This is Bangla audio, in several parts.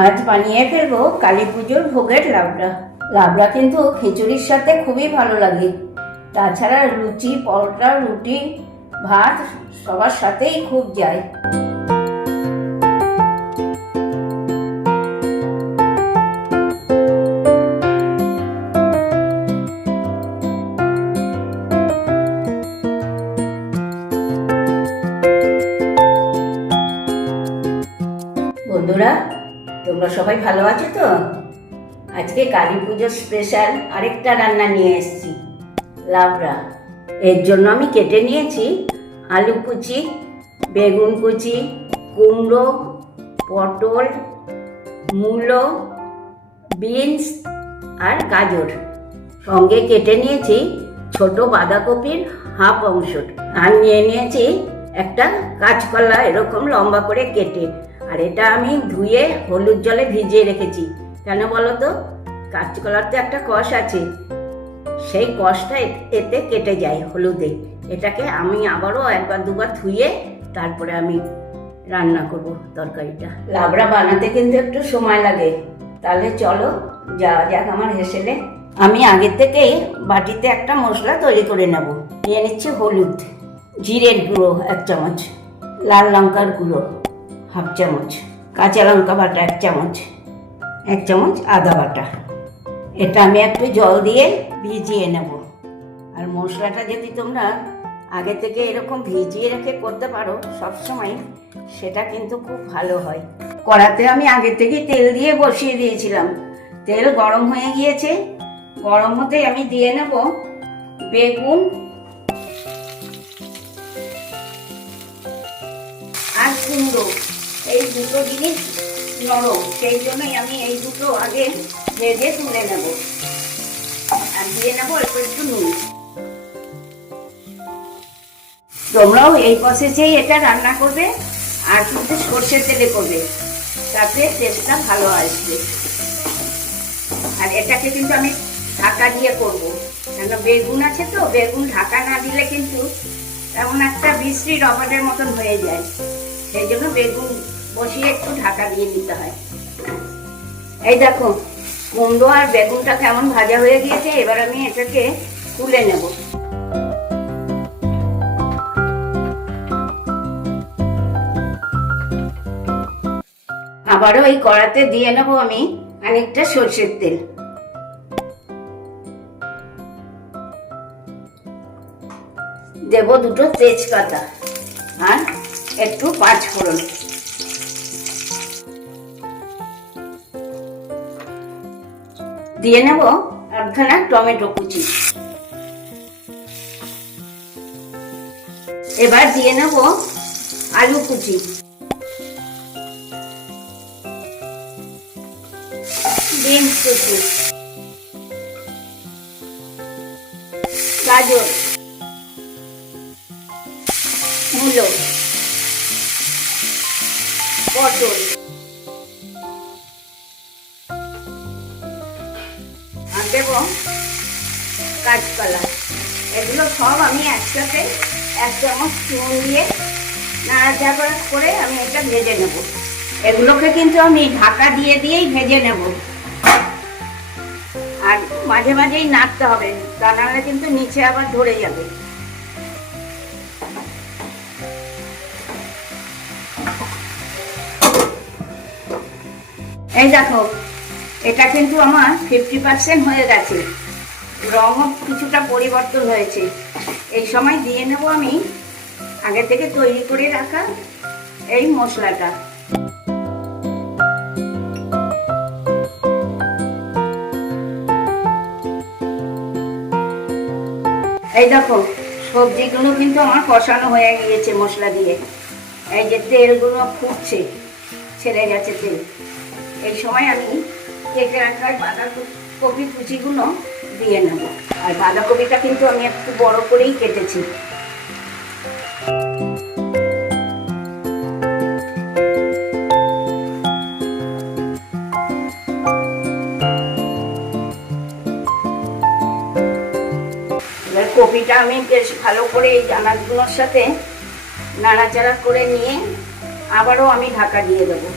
আজ বানিয়ে ফেলব কালী পুজোর ভোগের লাবড়া লাবড়া কিন্তু খিচুড়ির সাথে খুবই ভালো লাগে। তাছাড়া লুচি, পরোটা, রুটি, ভাত সবার সাথেই খুব যায়। বন্ধুরা তোমরা সবাই ভালো আছো তো? আজকে কালী পুজোর স্পেশাল আরেকটা রান্না নিয়ে এসেছি, লাবড়া। এর জন্য আমি কেটে নিয়েছি আলু কুচি, বেগুন কুচি, কুমড়ো, পটল, মূলো, বিনস আর গাজর। সঙ্গে কেটে নিয়েছি ছোট বাঁধাকপির হাফ অংশ। আর নিয়ে নিয়েছি একটা কাঁচকলা, এরকম লম্বা করে কেটে। আর এটা আমি ধুয়ে হলুদ জলে ভিজিয়ে রেখেছি। কেন বলো তো কাঁচকলার তো একটা কষ আছে। সেই কষটা এতে কেটে যায় হলুদে। এটাকে আমি আবারও একবার দুবার ধুয়ে তারপরে আমি রান্না করব তরকারিটা। লাবড়া বানাতে কিন্তু একটু সময় লাগে। তাহলে চলো যা যাক আমার হেসেলে। আমি আগে থেকেই বাটিতে একটা মশলা তৈরি করে নেব। নিয়ে নিচ্ছি হলুদ, জিরের গুঁড়ো এক চামচ, লাল লঙ্কার গুঁড়ো। হাফ চামচ, কাঁচা লঙ্কা বাটা এক চামচ এক চামচ আদা বাটা। এটা আমি একটু জল দিয়ে ভিজিয়ে নেব। আর মশলাটা যদি তোমরা আগে থেকে এরকম ভিজিয়ে রেখে করতে পারো, সব সময় সেটা কিন্তু খুব ভালো হয়। কড়াতে আমি আগে থেকে তেল দিয়ে বসিয়ে দিয়েছিলাম। তেল গরম হয়ে গিয়েছে। গরম হতে আমি দিয়ে নেব বেগুন। আর কুমড়ো। এই দুটো জিনিস নরম সেই জন্যই আমি এই দুটো আগে ভেজে তুলে নেব। আর দিয়ে নেব একটু একটু নুন। তোমরাও এই প্রসেসেই এটা রান্না করবে, আর কিন্তু সর্ষে তেলে করবে। তাতে টেস্টটা ভালো আসবে। আর এটাকে কিন্তু আমি ঢাকা দিয়ে করব। কেন বেগুন আছে তো, বেগুন ঢাকা না দিলে কিন্তু এমন একটা বিশ্রী রবারের মতন হয়ে যায়। সেই জন্য বেগুন বসিয়ে একটু ঢাকা দিয়ে দিতে হয়। এই দেখো, কুমড়ো আর বেগুনটা কেমন ভাজা হয়ে গিয়েছে, এবার আমি এটাকে তুলে নেব। আবারও এই কড়াতে দিয়ে নেব আমি খানিকটা সর্ষের তেল। দেব দুটো তেজপাতা আর একটু পাঁচ ফোড়ন দিয়ে নেব একখানা টমেটো কুচি। এবার দিয়ে নেব আলু কুচি। বিনস কুচি। গাজর। মূলো। পটল। দেব কাঁচকলা। এগুলো সব আমি একসাথে এক চামচ চুন দিয়ে নাড়াচাড়া করে আমি এটা ভেজে নেব। এগুলোকে কিন্তু আমি ঢাকা দিয়ে দিয়েই ভেজে নেব। আর মাঝে মাঝেই নাড়তে হবে, তা নাহলে কিন্তু নিচে আবার ধরে যাবে। এই দেখো এটা কিন্তু আমার ফিফটি পার্সেন্ট হয়ে গেছে। রঙও কিছুটা পরিবর্তন হয়েছে। এই সময় দিয়ে নেব আমি আগে থেকে তৈরি করে রাখা এই মশলাটা। এই দেখো, সবজিগুলো কিন্তু আমার কষানো হয়ে গিয়েছে মশলা দিয়ে। এই যে তেলগুলো ফুটছে, ছেড়ে গেছে তেল। এই সময় আমি কেটে রাখা বাঁধাকপি কুচিগুলো দিয়ে নেব। আর বাঁধাকপিটা কিন্তু আমি একটু বড় করেই কেটেছি। কপিটা আমি বেশ ভালো করে এই আনাজগুলোর সাথে নাড়াচাড়া করে নিয়ে আবারও আমি ঢাকা দিয়ে দেবো।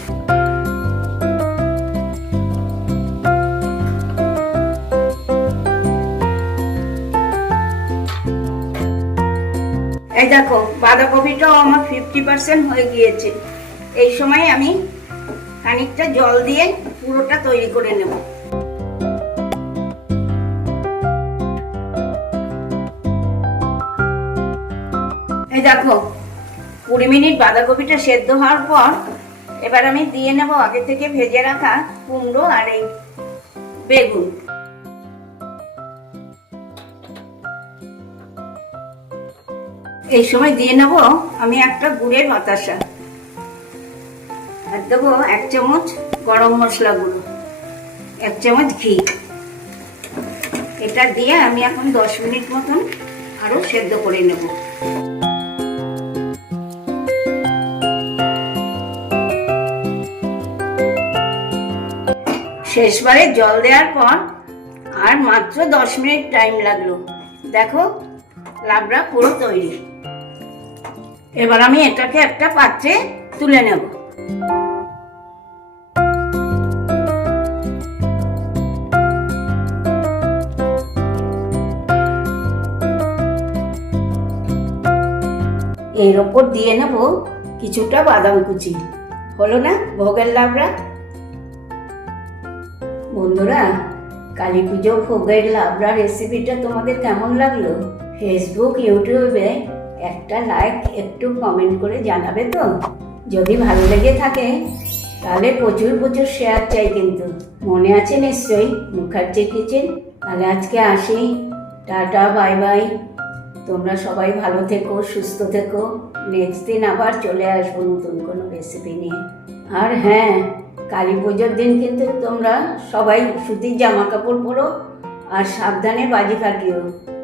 বাঁধাকপিটাও আমার ফিফটি পার্সেন্ট হয়ে গিয়েছে। এই সময় আমি খানিকটা জল দিয়ে পুরোটা তৈরি করে নেব। এই দেখো, কুড়ি মিনিট বাঁধাকপিটা সেদ্ধ হওয়ার পর এবার আমি দিয়ে নেব আগে থেকে ভেজে রাখা কুমড়ো আর এই বেগুন। এই সময় দিয়ে নেব আমি একটা গুড়ের বাতাসা আর দেবো এক চামচ গরম মশলা গুঁড়ো, এক চামচ ঘি। এটা দিয়ে আমি এখন দশ মিনিট মতন আরও সেদ্ধ করে নেব। শেষবারে জল দেওয়ার পর আর মাত্র দশ মিনিট টাইম লাগল। দেখো, লাবড়া পুরো তৈরি। এবার আমি এটাকে একটা পাত্রে তুলে নেব। এর ওপর দিয়ে নেব কিছুটা বাদাম কুচি। হলো না ভোগের লাবড়া? বন্ধুরা, কালী পুজো ভোগের লাবড়া রেসিপিটা তোমাদের কেমন লাগল? ফেসবুক ইউটিউবে একটা লাইক একটু কমেন্ট করে জানাবে তো? যদি ভালো লেগে থাকে, তাহলে প্রচুর প্রচুর শেয়ার চাই কিন্তু। মনে আছে নিশ্চয়ই মুখার্জি কিচেন তাহলে আজকে আসি। টাটা বাই বাই তোমরা সবাই ভালো থেকো, সুস্থ থেকো। নেক্সট দিন আবার চলে আসব নতুন কোনো রেসিপি নিয়ে। আর হ্যাঁ কালী পুজোর দিন কিন্তু তোমরা সবাই সুতির জামা কাপড় পরো আর সাবধানে বাজি ফাটিও।